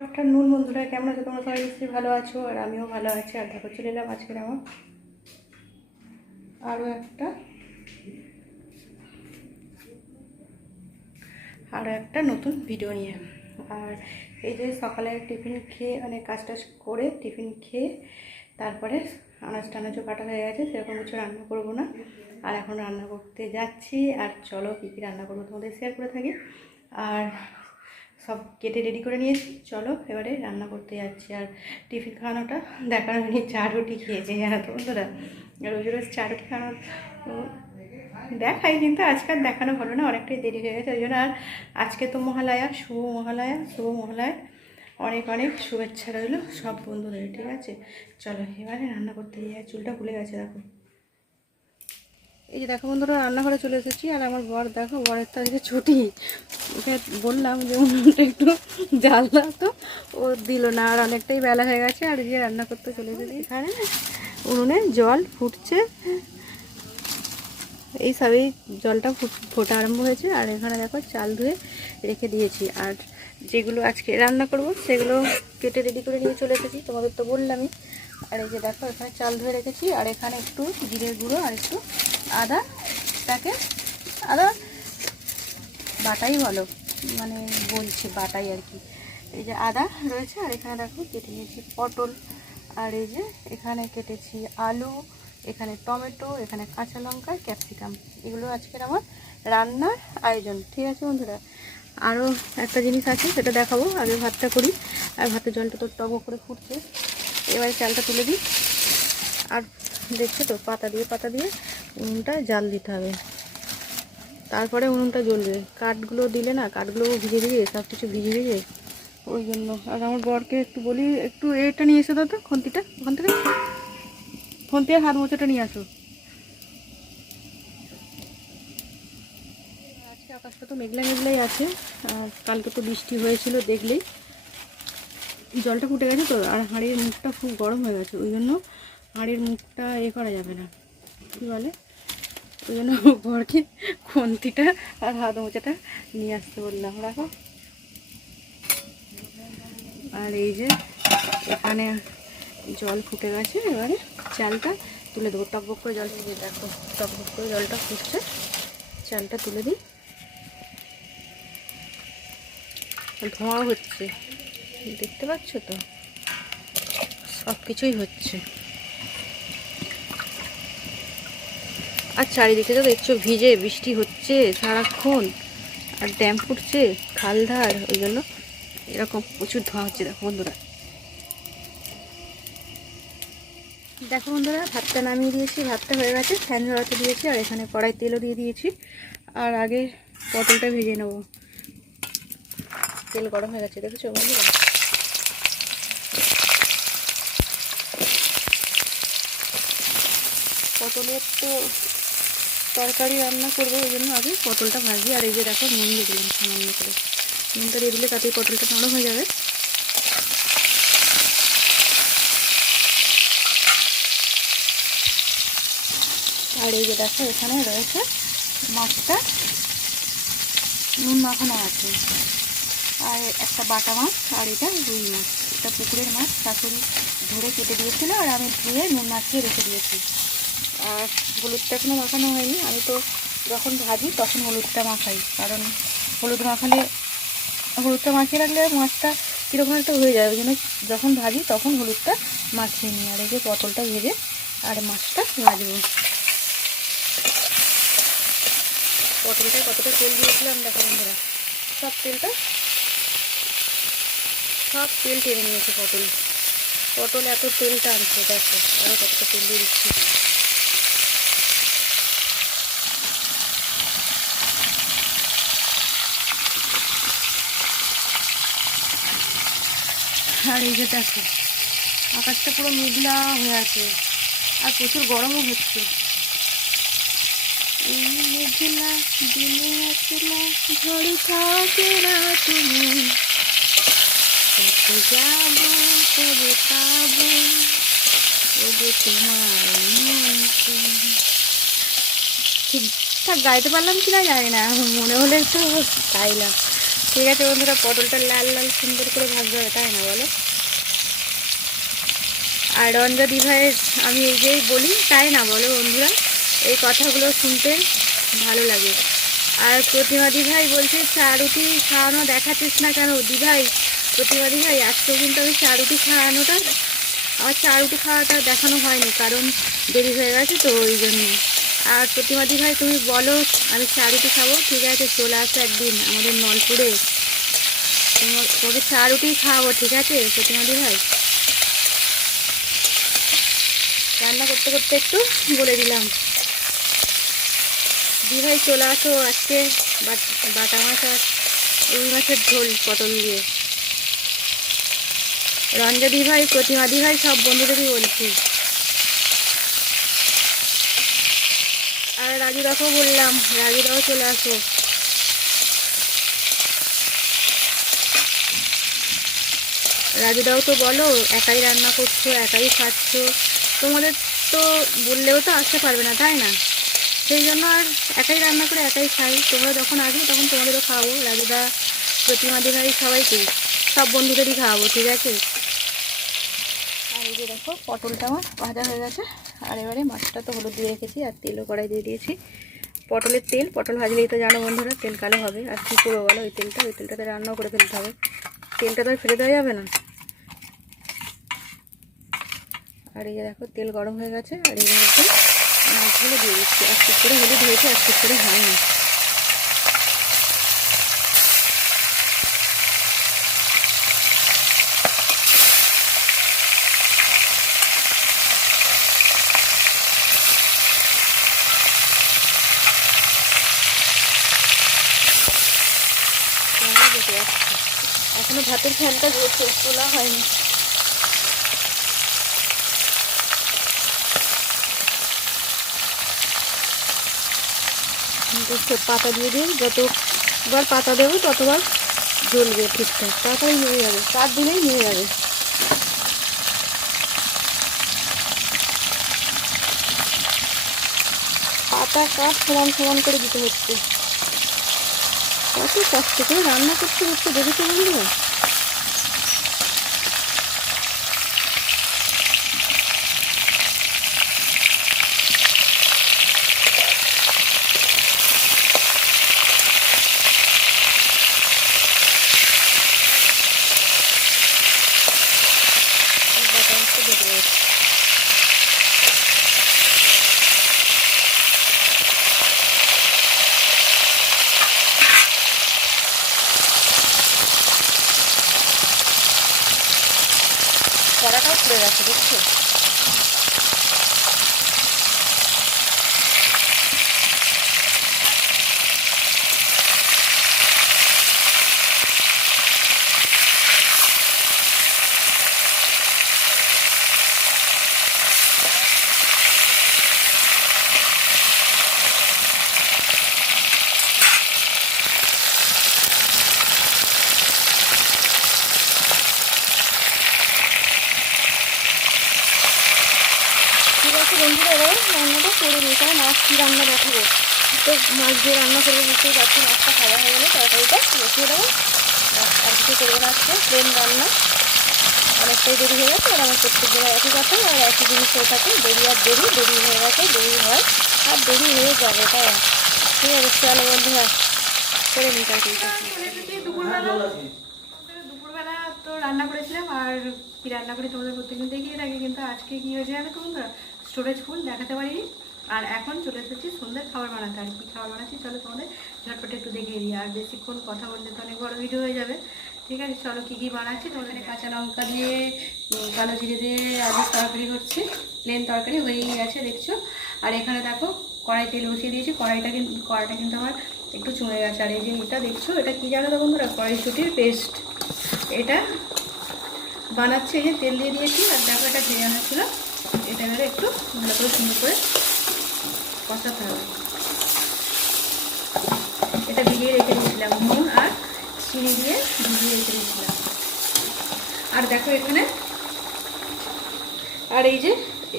Afternoon বন্ধুরা, কেমন আছো তোমরা? সবাই নিশ্চয়ই ভালো আছো, আর আমিও ভালো আছি। আর দেখো, চলে এলাম আজকের আমার আরও একটা নতুন ভিডিও নিয়ে। আর এই যে সকালে টিফিন খেয়ে, মানে কাজ টাজ করে টিফিন খেয়ে তারপরে আনাজ টানাজও কাটা হয়ে গেছে, সেরকম কিছু রান্না করবো না। আর এখন রান্না করতে যাচ্ছি। আর চলো কী কী রান্না করবো তোমাদের শেয়ার করে থাকি। আর সব কেটে রেডি করে নিয়েছি, চলো এবারে রান্না করতে যাচ্ছি। আর টিফিন খাওয়ানোটা দেখানো হয়নি, চা রুটি খেয়েছি জানো তো বন্ধুরা। রোজ রোজ চা রুটি খাওয়ানো দেখাই, কিন্তু আজকে আর দেখানো হলো না, অনেকটাই দেরি হয়ে গেছে। ওই জন্য আর আজকে তো মহালয়া, শুভ মহালয়া, অনেক অনেক শুভেচ্ছা রইল সব বন্ধুদের, ঠিক আছে? চলো এবারে রান্না করতে যাই। চুলটা খুলে গেছে দেখো। এই যে দেখো বন্ধুরা, রান্নাঘরে চলে এসেছি। আর আমার বর দেখো, বরের তো আজকে ছুটি। ওকে বললাম যে উনুনটা একটু জাল দাও, তো ও দিল না। আর অনেকটাই বেলা হয়ে গেছে, আর গিয়ে রান্না করতে চলে এসেছি। এখানে উনুনে জল ফুটছে, এই সবেই জলটা ফোটা আরম্ভ হয়েছে। আর এখানে দেখো চাল ধুয়ে রেখে দিয়েছি। আর যেগুলো আজকে রান্না করব সেগুলো কেটে রেডি করে নিয়ে চলে এসেছি, তোমাদের তো বললামই। আর এই যে দেখো, এখানে চাল ধুয়ে রেখেছি। আর এখানে একটু জিরের গুঁড়ো আর একটু আদাটাকে, আদা বাটাই বলো, মানে বলছি বাটাই আর কি। এই যে আদা রয়েছে। আর এখানে দেখো কেটে নিয়েছি পটল। আর এই যে এখানে কেটেছি আলু, এখানে টমেটো, এখানে কাঁচা লঙ্কা, ক্যাপসিকাম। এগুলো আজকের আমার রান্নার আয়োজন, ঠিক আছে বন্ধুরা? আরও একটা জিনিস আছে, সেটা দেখাবো। আগে ভাতটা করি। আর ভাতের জলটা তো টক করে ফুটছে, এবারে চালটা তুলে দিই। আর দেখছো তো, পাতা দিয়ে উনুনটা জাল দিতে হবে, তারপরে উনুনটা জ্বলবে। কাঠগুলো দিলে না, কাঠগুলো ভিজে সব কিছু ভিজে, ওই জন্য। আর আমার বরকে একটু বলি, একটু এটা নিয়ে এসো দাদা, খন্তিটা ওখান থেকে, খন্তি আর হাত মোচাটা নিয়ে আসো। আজকে আকাশটা তো মেঘলাই আছে। আর কালকে তো বৃষ্টি হয়েছিল দেখলেই। জলটা ফুটে গেছে তো, আর হাঁড়ির মুখটা খুব গরম হয়ে গেছে, ওই জন্য হাঁড়ির মুখটা করা যাবে না, কী বলে, ওই জন্য বরকে খন্তিটা আর হাত মোচাটা নিয়ে আসতে বললাম। রাখো। আর এই যে এখানে জল ফুটে গেছে, এবারে চালটা তুলে দেবো। টকবক করে জল ফুটে, দেখো টকবক করে জলটা ফুটছে, চালটা তুলে দিই। ধোঁয়া হচ্ছে, দেখতে পাচ্ছ তো, সব কিছুই হচ্ছে। আর চারিদিকে তো দেখছো ভিজে, বৃষ্টি হচ্ছে সারাক্ষণ, আর ড্যাম ফুটছে, খালধার, ওই জন্য এরকম প্রচুর ধোঁয়া হচ্ছে। দেখো বন্ধুরা, ভাতটা নামিয়ে দিয়েছি, ভাতটা হয়ে গেছে, ফ্যান ঝরাতে দিয়েছি। আর এখানে কড়াই তেলও দিয়ে দিয়েছি। আর আগে পটলটা ভেজে নেব। তেল গরম হয়ে গেছে, দেখেছো বন্ধুরা? পটলের তো তরকারি রান্না করবো, ওই জন্য আগে পটলটা ভাজি। আর এই যে দেখো, নুন দিয়ে দিলাম সামান্য করে। নুনটা দিয়ে দিলে তাতেই পটলটা নরম হয়ে যাবে। আর এই যে দেখো, এখানে রয়েছে মাছটা, নুন মাখানো আছে। আর একটা বাটা মাছ, আর এটা রুই মাছ, এটা পুকুরের মাছ, শাশুড়ি ধরে কেটে দিয়েছিল, আর আমি ধুয়ে নুন মাখিয়ে রেখে দিয়েছি। আর হলুদটা এখনো মাখানো হয়নি, আমি তো যখন ভাজি তখন হলুদটা মাখাই, কারণ হলুদটা মাখিয়ে রাখলে মাছটা কীরকম একটা হয়ে যায়, ওই জন্য যখন ভাজি তখন হলুদটা মাখিয়ে নিই। আর এই যে পটলটা ভেজে আর মাছটা ভাজবো। পটলটায় কতটা তেল দিয়েছিলাম দেখো বন্ধুরা, সব তেল টেনে নিয়েছে পটল এত তেল টানছে, দেখো আরও কতটা তেল দিয়ে দিচ্ছি। আর এই যে দেখো, আকাশটা পুরো মেঘলা হয়ে আছে, আর প্রচুর গরমও হচ্ছে। মেঘলা দিনে একলা ঝড় থাকে না, তুমি যাবো তবে পাবো ওগো তোমার ঠিকঠাক গাইতে পারলাম কিনা জানি না, মনে হলে একটু গাইলাম। ঠিক আছে বন্ধুরা, পটলটা লাল লাল সুন্দর করে ভাজতে হবে, তাই না বলো? আর রঞ্জদি ভাইয়ের আমি এই যেই বলি তাই না বলো বন্ধুরা, এই কথাগুলো শুনতে ভালো লাগে। আর প্রতিমাদি ভাই বলছে চা রুটি খাওয়ানো দেখাচ্ছিস না কেন দিভাই? প্রতিমাদি ভাই আজকেও কিন্তু আমি চা রুটি খাওয়ানোটা, আমার চা রুটি খাওয়াটা দেখানো হয়নি, কারণ দেরি হয়ে গেছে তো ওই জন্য। আর প্রতিমাদি ভাই তুমি বলো আমি চা রুটি খাবো, ঠিক আছে চলে আসো একদিন আমাদের নলপুরে, তোমাকে চা রুটি খাওয়াবো, ঠিক আছে প্রতিমাদি ভাই? রান্না করতে করতে একটু বলে দিলাম। দিভাই চলে আসো, আজকে বাটা মাছ আর রুই মাছের ঝোল পটল দিয়ে। রঞ্জদি ভাই, প্রতিমাদি ভাই, সব বন্ধুদেরই বলছি। আর রাজুদাকেও বললাম, রাজুদাও চলে আসো। রাজুদাও তো বলো, একাই রান্না করছো, একাই খাচ্ছ, তোমাদের তো বললেও তো আসতে পারবে না, তাই না? সেই জন্য আর একাই রান্না করে একাই খাই। তোমরা যখন আসবে তখন তোমাদেরও খাওয়াবো, রাজুদা, প্রতিমাদি ভাই, সবাইকে, সব বন্ধুদেরই খাওয়াবো, ঠিক আছে? আর এই যে দেখো পটলটা আমার ভাজা হয়ে গেছে। আর এবারে মাছটা তো হলুদ দিয়ে রেখেছি, আর তেলও কড়াই দিয়ে দিয়েছি। পটলের তেল, পটল ভাজলেই তো জানো বন্ধুরা তেল কালো হবে, আর কী করবো বলো, ওই তেলটাতে রান্নাও করে ফেলতে হবে, তেলটা তো আর ফেলে দেওয়া যাবে না। আর এই যে দেখো তেল গরম হয়ে গেছে, আর এই মধ্যে মাছগুলো দিয়ে দিচ্ছি। এক পিস করে হলুদ হয়েছে, এক পিস করে হয়নি। এখনো ভাতের ফ্যানটা ঘুরছে, তোলা হয়নি। পাতা দিয়ে দিই, যতবার পাতা দেবো ততবার জ্বলবে ঠিকঠাক, তাড়াতাড়ি নিয়ে যাবে, 4 দিনেই নিয়ে যাবে। পাতা কাঠ সমান সমান করে দিতে হচ্ছে, কত কষ্ট করে রান্না করতে হচ্ছে দেখেছো বন্ধুরা। কড়াটাও পুড়ে গেছে দেখছো। বন্ধুরা এবার রান্নাটা করে নিই, কারণ মাছ কী রান্না দেখাবো, তো মাছ দিয়ে রান্না করবো বুঝতেই পারছি। মাছটা খাওয়া হয়ে গেলে তরকারিটা বসিয়ে দেবো, আর কিছু করবো না, আজকে প্লেন রান্না। অনেকটাই দেরি হয়ে গেছে, আর আমার প্রত্যেক দিনের একই কথা, আর একই জিনিস হয়ে থাকে, দেরি আর দেরি হয়ে গেছে, দেরি হয় আর দেরি হয়ে যাবে, তাই না? ঠিক আছে চলো বন্ধুরা করে নিই তরকারিটা। দুপুরবেলা তো রান্না করেছিলাম, আর কি রান্না করি তোমাদের প্রত্যেকদিন দেখিয়ে থাকি, কিন্তু আজকে কি হয়েছে জানো তো বন্ধুরা, স্টোরেজ ফুল দেখাতে পারিনি। আর এখন চলে এসেছি সন্ধ্যের খাবার বানাতে। আর কি খাবার বানাচ্ছি চলো তোমাদের ঝটপট একটু দেখিয়ে দিই, আর বেশিক্ষণ কথা বললে তো অনেক বড় ভিডিও হয়ে যাবে। ঠিক আছে চলো কী কী বানাচ্ছি তোমাদের। কাঁচা লঙ্কা দিয়ে, কালো জিরে দিয়ে আলুর তরকারি হচ্ছে, প্লেন তরকারি হয়েই গেছে দেখছো। আর এখানে দেখো কড়াই তেল বসিয়ে দিয়েছি, কড়াইটা কিন্তু আমার একটু চলে গেছে। আর এই যে এটা দেখছো, এটা কি জানো তো বন্ধুরা, কড়াইশুঁটির পেস্ট, এটা বানাচ্ছি। এই যে তেল দিয়ে দিয়েছি, আর দেখো এটা ভেজে হয়েছিল, এটা এবারে একটু ভালো করে সুন্দর করে কষাতে হবে। এটা ভিজিয়ে রেখে দিয়েছিলাম, নুন আর চিনি দিয়ে ভিজিয়ে রেখে দিয়েছিলাম। আর দেখো এখানে, আর এই যে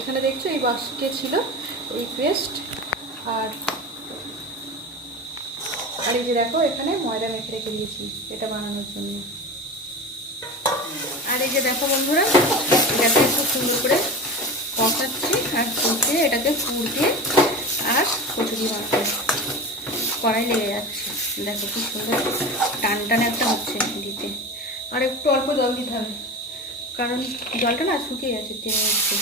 এখানে দেখছো এই বাস্কে ছিল এই পেস্ট, আর আর এই যে দেখো এখানে ময়দা মেখে রেখে দিয়েছি এটা বানানোর জন্য। আর এই যে দেখো বন্ধুরা, এটাকে খুব সুন্দর করে কষাচ্ছি আর কষে এটাকে পুর দিয়ে আর কচুরি বানাতে কড়াই লেগে যাচ্ছে। দেখো কি সুন্দর টান টানে একটা হচ্ছে দিতে। আর একটু অল্প জল দিতে হবে, কারণ জলটা না শুকিয়ে গেছে, টেনে যাচ্ছে।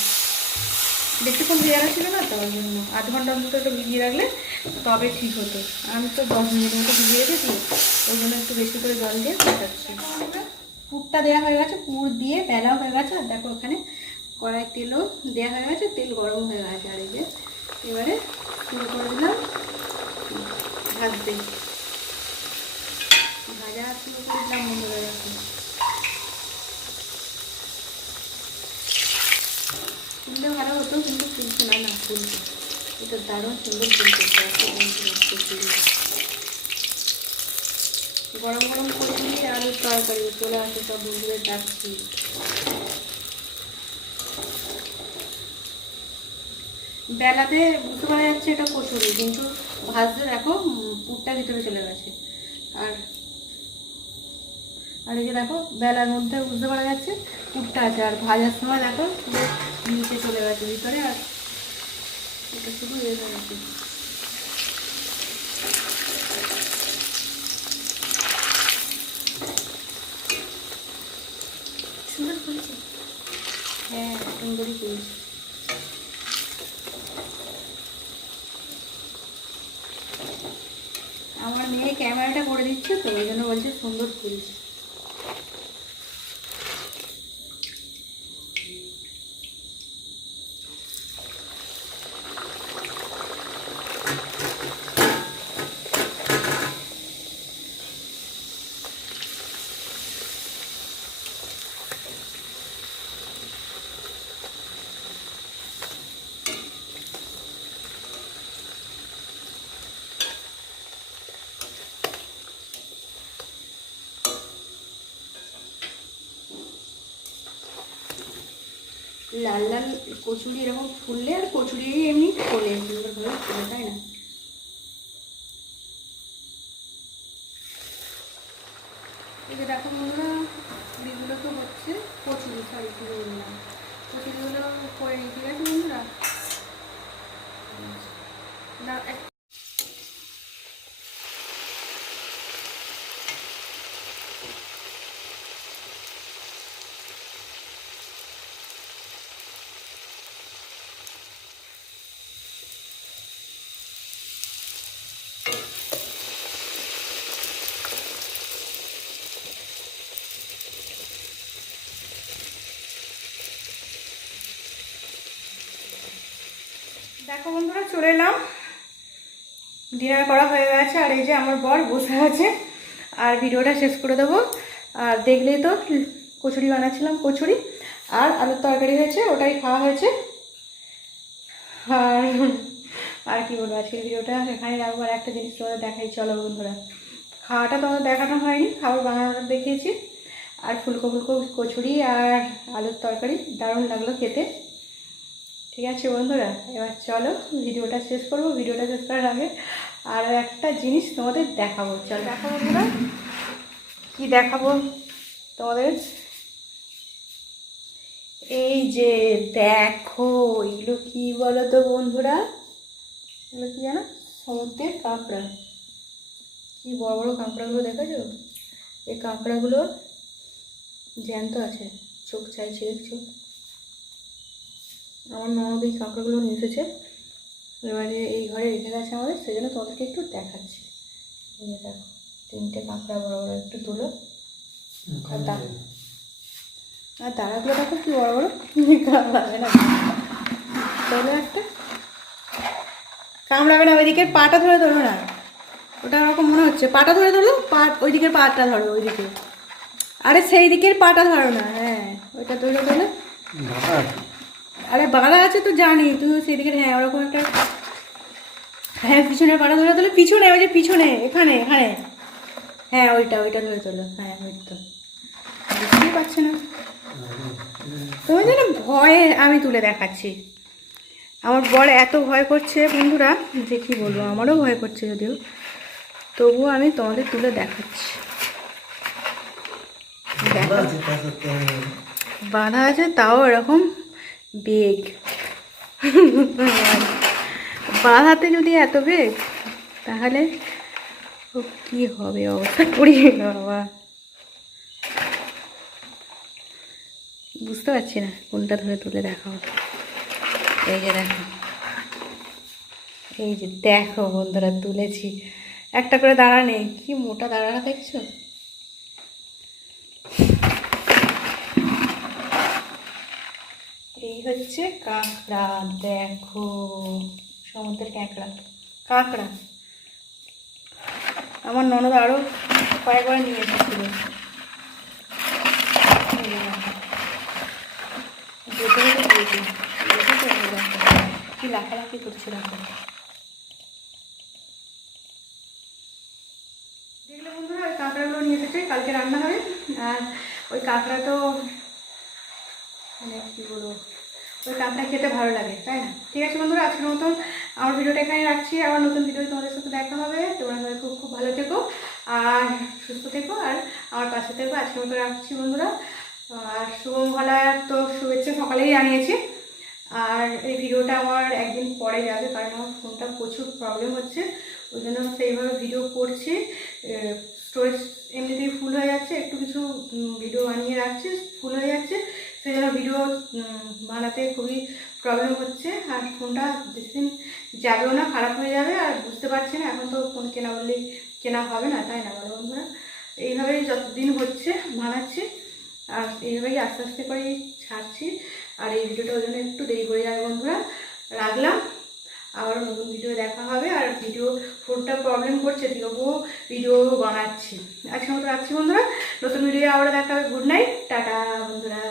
বেশিক্ষণ ভিজানো ছিল না, তো ওই জন্য আধ ঘন্টা অন্তত একটু ভিজিয়ে রাখলে তবে ঠিক হতো। আমি তো 10 মিনিট মতো ভিজিয়ে রেখেছি, ওই জন্য একটু বেশি করে জল দিয়ে কষাচ্ছি। পুরটা দেওয়া হয়ে গেছে, পুর দিয়ে বেলাও হয়ে গেছে। আর দেখো ওখানে কড়াই তেলও দেওয়া হয়ে গেছে, তেল গরম হয়ে গেছে। আর এই যে এবারে শুরু করে দিলাম ভাজতে, ভাজা শুরু করে দিলাম বন্ধুরা। দেখো ফুললে ভালো হতো, কিন্তু ফুলছে না, না ফুলছে, এটা দারুণ সুন্দর ফুলছে। গরম গরম কচুরি আলুর তরকারি চলে আসে, সব বন্ধুদের ডাকছি। বেলাতে বুঝতে পারা যাচ্ছে এটা কচুরি, কিন্তু ভাজতে দেখো পুরটা ভিতরে চলে গেছে। আর আর এই যে দেখো বেলার মধ্যে বুঝতে পারা যাচ্ছে পুরটা আছে, আর ভাজার সময় দেখো নিচে চলে গেছে ভিতরে। আর এটা শুধু হয়ে গেছে। সুন্দর করেছে, হ্যাঁ সুন্দরই করেছে। আমার মেয়ে ক্যামেরাটা করে দিচ্ছে, তো ওই জন্য বলছে সুন্দর করেছে। লাল লাল কচুরি এরকম ফুললে, আর কচুরি এমনি ফোলে সুন্দরভাবে ফোলে, তাই না? এই যে দেখো বন্ধুরা, পুরিগুলো তো হচ্ছে, কচুরি সরি পুরি বললাম, কচুরিগুলো করে নিই। ঠিক আছে বন্ধুরা, না দেখো বন্ধুরা, চলে এলাম, ডিনার করা হয়ে গেছে। আর এই যে আমার বর বসে আছে, আর ভিডিওটা শেষ করে দেবো। আর দেখলেই তো কচুরি বানাচ্ছিলাম, কচুরি আর আলুর তরকারি হয়েছে, ওটাই খাওয়া হয়েছে। আর আর কি বলবো, আজকের ভিডিওটা এখানে রাখবো। আর একটা জিনিস তোমাদের দেখাই, চলো বন্ধুরা। খাওয়াটা তোমাদের দেখানো হয়নি, খাবার বানানোটা দেখিয়েছি। আর ফুলকো ফুলকো কচুরি আর আলুর তরকারি দারুণ লাগলো খেতে। ঠিক আছে বন্ধুরা, এবার চলো ভিডিওটা শেষ করবো। ভিডিওটা শেষ করার আগে আরও একটা জিনিস তোমাদের দেখাবো। চলো দেখো বন্ধুরা, কি দেখাবো তোমাদের। এই যে দেখো, এগুলো কি বলো তো বন্ধুরা, এগুলো কি জানো? সমুদ্রের কাঁকড়া। কি বড় বড় কাঁকড়াগুলো দেখেছো? এই কাঁকড়াগুলো জ্যান্ত আছে, চোখ চাইছে, দেখছো? আমার ননদ এই কাঁকড়াগুলো নিয়ে এসেছে, এবারে এই ঘরে রেখে গেছে আমাদের, সেই জন্য তোমাদেরকে একটু দেখাচ্ছি। এই যে দেখো, 3টে কাঁকড়া বড় বড়, একটু তোলো। আর দাঁড়াগুলো দেখো কি বড় বড়, কামড়াবে না, তোলো একটা। কামড়াবে না, ওই দিকের পাটা ধরে ধরো না, ওটা ওরকম মনে হচ্ছে। পাটা ধরে ধরো, ওই দিকের পাটা ধরো, ওই দিকে। আরে সেই দিকের পাটা ধরো না, হ্যাঁ ওইটা ধরে ধরে। আরে বাঁধা আছে তো জানি, তুমি সেই দিকের, হ্যাঁ ওরকম একটা, হ্যাঁ পিছনের পাটা ধরে তোলো, পিছনে, ওই যে পিছনে, এখানে এখানে, হ্যাঁ ওইটা ধরে তোলো, হ্যাঁ ওই তো। বুঝতেই পারছি না তুমি, যেন ভয়ে আমি তুলে দেখাচ্ছি। আমার বর এত ভয় করছে বন্ধুরা, যে কি বলবো, আমারও ভয় করছে যদিও। তবুও আমি তোমাদের তুলে দেখাচ্ছি। দেখো বাঁধা আছে, তাও এরকম বেগ। বাঁধাতে যদি এত বেগ, তাহলে কি হবে অবস্থা, পড়িয়ে বাবা। বুঝতে পারছি না কোনটা ধরে তুলে দেখাবো। এই যে দেখো, এই যে দেখো বন্ধুরা, তুলেছি। একটা করে দাঁড়া নেই, কি মোটা দাঁড়াটা দেখছো। এই হচ্ছে কাঁকড়া, দেখো সমুদ্রের কাঁকড়া। আমার ননদ আরো কয়েকবার নিয়ে এসেছিল। কি লাফালাফি করছে দেখো। দেখলে বন্ধুরা, ওই কাঁকড়াগুলো নিয়ে এসেছে, কালকে রান্না হবে। আর ওই কাঁকড়া তো মানে কী বলবো, ওই কাঁকড়া খেতে ভালো লাগে, তাই না? ঠিক আছে বন্ধুরা, আজকের মতন আমার ভিডিওটা এখানে রাখছি। আবার নতুন ভিডিও তোমাদের সাথে দেখা হবে। তোমরা সবাই খুব খুব ভালো থেকো আর সুস্থ থেকো, আর আমার পাশে থেকো। আজকের মতো রাখছি বন্ধুরা। আর শুভমঙ্গলার তো শুভেচ্ছা সকালেই জানিয়েছি। আর এই ভিডিওটা আমার একদিন পরে যাবে, কারণ আমার ফোনটা প্রচুর প্রবলেম হচ্ছে, ওই জন্য সেইভাবে ভিডিও করছি। স্টোরেজ এমনিতেই ফুল হয়ে যাচ্ছে, একটু কিছু ভিডিও বানিয়ে রাখছি, ফুল হয়ে যাচ্ছে, সেই জন্য ভিডিও বানাতে খুবই প্রবলেম হচ্ছে। আর ফোনটা বেশি দিন যাবেও না, খারাপ হয়ে যাবে। আর বুঝতে পারছি না, এখন তো ফোন কেনা বললেই কেনা হবে না, তাই না বলো বন্ধুরা? এইভাবেই যতদিন হচ্ছে বানাচ্ছি, আর এইভাবেই আস্তে আস্তে করেই ছাড়ছি। আর এই ভিডিওটা ওই জন্য একটু দেরি করে যাবে বন্ধুরা। রাখলাম, আবারও নতুন ভিডিও দেখা হবে। আর ভিডিও ফোনটা প্রবলেম করছে, তবুও ভিডিও বানাচ্ছি। আজকের মতো রাখছি বন্ধুরা, নতুন ভিডিও আবার দেখা হবে। গুড নাইট, টাটা বন্ধুরা।